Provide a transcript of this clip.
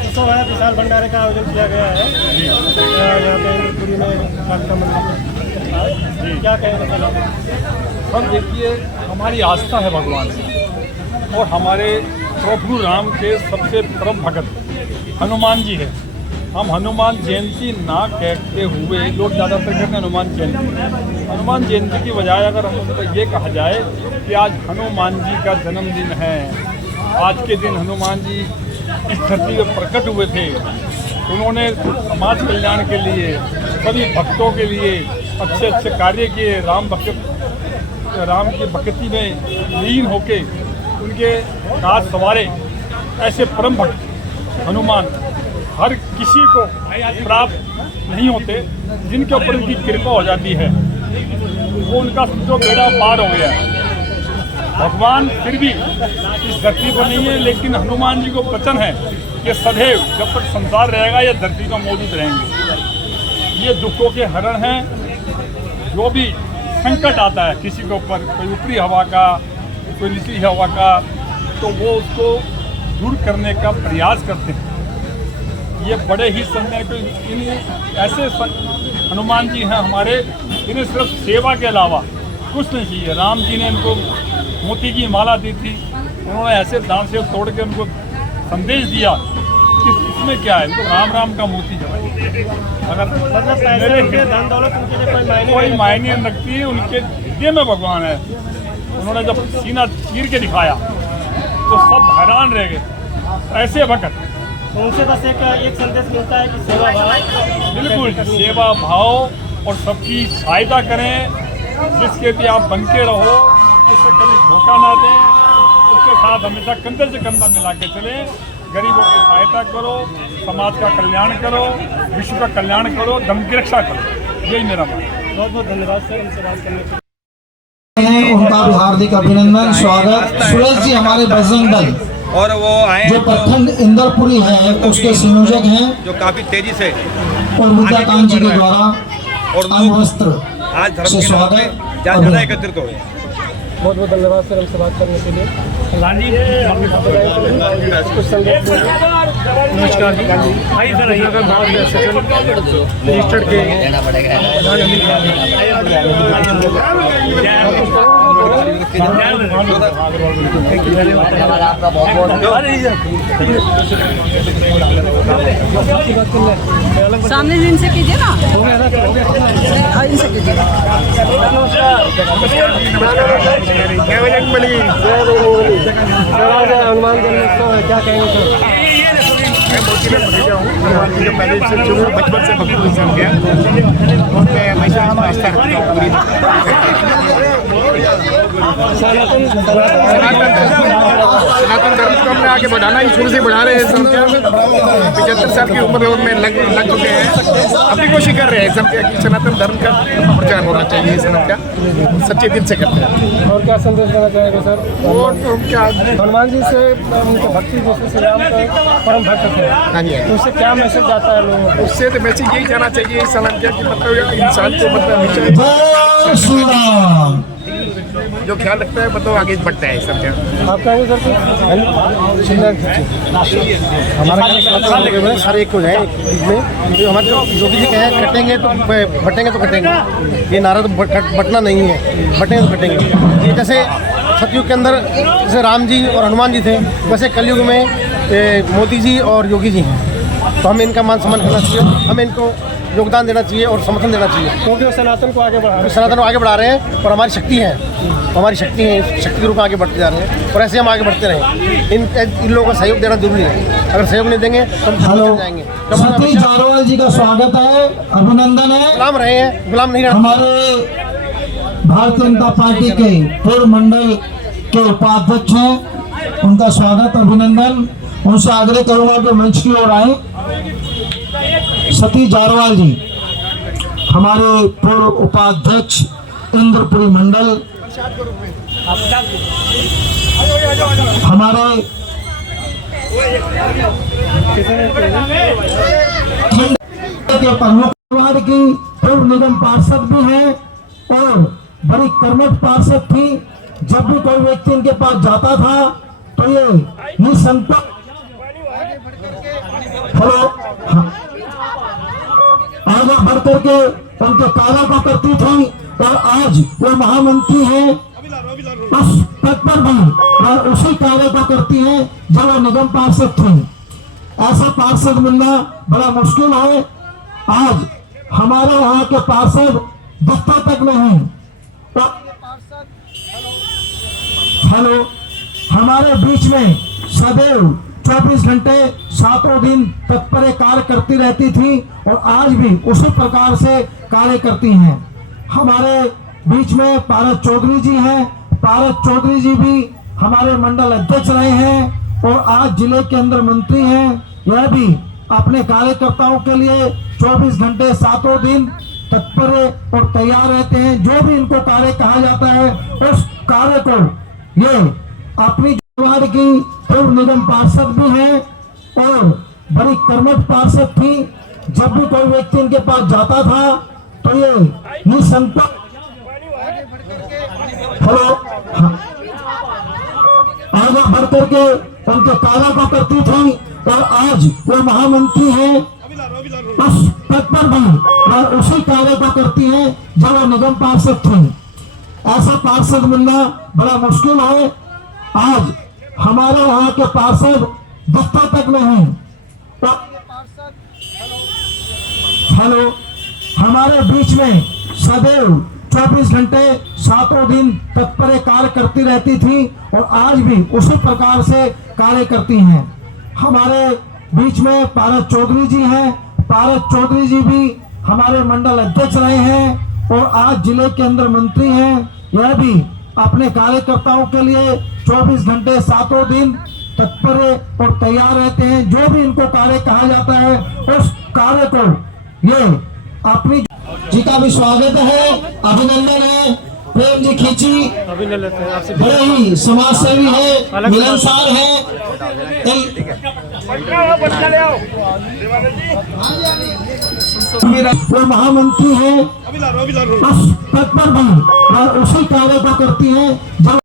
उत्सव है, विशाल भंडारे का आयोजन किया गया है यहाँ पे इंद्रपुरी में कालिका मंदिर। क्या कहेंगे सर? सब देखिए, हमारी आस्था है भगवान से और हमारे प्रभु राम के सबसे परम भगत हनुमान जी है। हम हनुमान जयंती ना कहते हुए लोग ज़्यादातर कहते हैं हनुमान जयंती। हनुमान जयंती की बजाय अगर हम उसको ये कहा जाए कि आज हनुमान जी का जन्मदिन है, आज के दिन हनुमान जी इस धरती पर प्रकट हुए थे। उन्होंने समाज कल्याण के लिए, सभी भक्तों के लिए अच्छे अच्छे कार्य किए। राम की भक्ति में लीन होके उनके काज सवारे ऐसे परम भक्त हनुमान हर किसी को प्राप्त नहीं होते, जिनके ऊपर उनकी कृपा हो जाती है वो उनका जो बेड़ा पार हो गया। भगवान फिर भी इस धरती पर नहीं है, लेकिन हनुमान जी को वचन है कि सदैव जब तक संसार रहेगा ये धरती पर मौजूद रहेंगे। ये दुखों के हरण हैं। जो भी संकट आता है किसी के ऊपर, कोई ऊपरी हवा का, कोई निचली हवा का, तो वो उसको दूर करने का प्रयास करते हैं। ये बड़े ही संजय ऐसे हनुमान जी हैं हमारे, इन्हें सिर्फ सेवा के अलावा कुछ नहीं चाहिए। राम जी ने इनको मोती की माला दी थी, उन्होंने ऐसे दान से तोड़ के उनको संदेश दिया कि इसमें क्या है, तो राम राम का मोती जो है अगर धन दौलत कोई मायने नहीं रखती है, उनके हृदय में भगवान है। उन्होंने जब सीना चीर के दिखाया तो सब हैरान रह गए। ऐसे भक्त उनसे बस एक संदेश मिलता है कि सेवा भाव, बिल्कुल सेवा भाव और सबकी सहायता करें। जिसके लिए आप बन के रहो, उससे कभी धोखा ना दें, उसके साथ हमेशा कंधे से कंधा मिला के चलें। गरीबों की सहायता करो, समाज का कल्याण करो, विश्व का कल्याण करो, धर्म की रक्षा करो। यही मेरा मान है। बहुत बहुत धन्यवाद सर उनसे बात करने के लिए। उनका भी हार्दिक अभिनंदन, स्वागत। सुरेश जी हमारे बजरंग दल और वो आए जो प्रखंड इंद्रपुरी है उसके संयोजक हैं, जो काफी तेजी से और विद्याकांत जी के द्वारा और अंगवस्त्र आज धर्म से के नाम स्वागत पे ज्यादा एकत्रित हुए। बहुत बहुत धन्यवाद सर हमसे बात करने के लिए। कुछ संदेश नमस्कार जी। आइए सर, यहाँ का गाँव रजिस्टर्ड के सामने इनसे कीजिए ना, इनसे कीजिए। हनुमान जन्मोत्सव है, क्या कहेंगे सर? मैं मोती में भतीजा हूँ। हनुमान जी का पहले से शुरू बचपन से भक्ति से हो गया और मैं हमेशा आस्था रखता हूँ पूरी। सनातन धर्म को हमने आगे बढ़ाना ही शुरू से बढ़ा रहे हैं। सब 75 साल की उम्र में लग चुके हैं। अपनी कोशिश कर रहे हैं सब कि सनातन धर्म का प्रचार होना चाहिए। सब क्या सच्चे दिल से करते हैं। और क्या संदेश देना चाहेंगे सर? और तो क्या हनुमान जी से उनके भक्ति जैसे श्री राम का परम भक्त थे, हाँ जी, तो उससे क्या मैसेज जाता है लोगों को? उससे तो मैसेज यही जाना चाहिए सलाम क्या कि मतलब इंसान को मतलब हमेशा जय श्री राम। जो ख्याल रखता है मतलब आगे बढ़ता है सब क्या। आप कहेंगे सर कि हमारा हर एक को जाए में जो हमारे जो भी कहें कटेंगे तो बटेंगे तो कटेंगे। ये नारा तो बटना नहीं है, बटेंगे तो कटेंगे। ये जैसे सतयुग के अंदर जैसे राम जी और हनुमान जी थे, वैसे कलयुग में मोदी जी और योगी जी हैं। तो हमें इनका मान सम्मान करना चाहिए, हमें इनको योगदान देना चाहिए और समर्थन देना चाहिए, क्योंकि वो सनातन को आगे बढ़ा रहे हैं। सनातन को आगे बढ़ा रहे हैं और हमारी शक्ति है, हमारी शक्ति है, शक्ति के रूप में आगे बढ़ते जा रहे हैं और ऐसे हम आगे बढ़ते रहें। इन लोगों को सहयोग देना जरूरी है। अगर सहयोग नहीं देंगे तो हम चल जाएंगे। सतीश जारवाल जी का स्वागत है, अभिनंदन है। गुलाम रहे हैं, गुलाम नहीं रहे। हमारे भारतीय जनता पार्टी के पूर्व मंडल के उपाध्यक्ष हैं, उनका स्वागत अभिनंदन। उनसे आग्रह करूंगा कि मंच की ओर आए। सतीश जारवाल जी हमारे पूर्व उपाध्यक्ष इंद्रपुरी मंडल, हमारे के प्रमुख की पूर्व निगम पार्षद भी हैं और बड़ी कर्मठ पार्षद थी। जब भी कोई व्यक्ति इनके पास जाता था तो ये निसंकोच हेलो, आगे बढ़ करके उनके कार्य को करती थी और आज वो महामंत्री है उस पद पर भी और उसी कार्य को करती है जब वो निगम पार्षद थी। ऐसा पार्षद मिलना बड़ा मुश्किल है। आज हमारे यहाँ के पार्षद दिखता तक नहीं। हेलो, हमारे बीच में सदैव 24 घंटे 7 दिन तत्पर कार्य करती रहती थी और आज भी उसी प्रकार से कार्य करती हैं। हमारे बीच में पारस चौधरी जी हैं। पारस चौधरी जी भी हमारे मंडल अध्यक्ष रहे हैं और आज जिले के अंदर मंत्री हैं। यह भी अपने कार्यकर्ताओं के लिए 24 घंटे 7 दिन तत्पर और तैयार रहते हैं। जो भी इनको कार्य कहा जाता है उस कार्य को ये अपनी वार्ड की पूर्व निगम पार्षद भी हैं और बड़ी कर्मठ पार्षद थी। जब भी कोई व्यक्ति इनके पास जाता था तो ये निसंकोच हेलो आगे बढ़ करके उनके कार्य को करती थी और आज वो महामंत्री है उस पद पर भी और उसी कार्य को करती है जब वो निगम पार्षद थी। ऐसा पार्षद मिलना बड़ा मुश्किल है। आज हमारे यहाँ के पार्षद दिखता तक नहीं। हेलो, हमारे बीच में सदैव 24 घंटे 7 दिन तत्पर कार्य करती रहती थी और आज भी उसी प्रकार से कार्य करती हैं। हमारे बीच में पारस चौधरी जी हैं। पारस चौधरी जी भी हमारे मंडल अध्यक्ष रहे हैं और आज जिले के अंदर मंत्री हैं। यह भी अपने कार्यकर्ताओं के लिए 24 घंटे 7 दिन तत्पर और तैयार रहते हैं। जो भी इनको कार्य कहा जाता है उस कार्य को ये अपनी जी का भी स्वागत है, अभिनंदन है। प्रेम जी खींची बड़े ही समाज सेवी है, मिलनसार है। वो महामंत्री है उस पद पर भी और उसी कार्य को करती है जब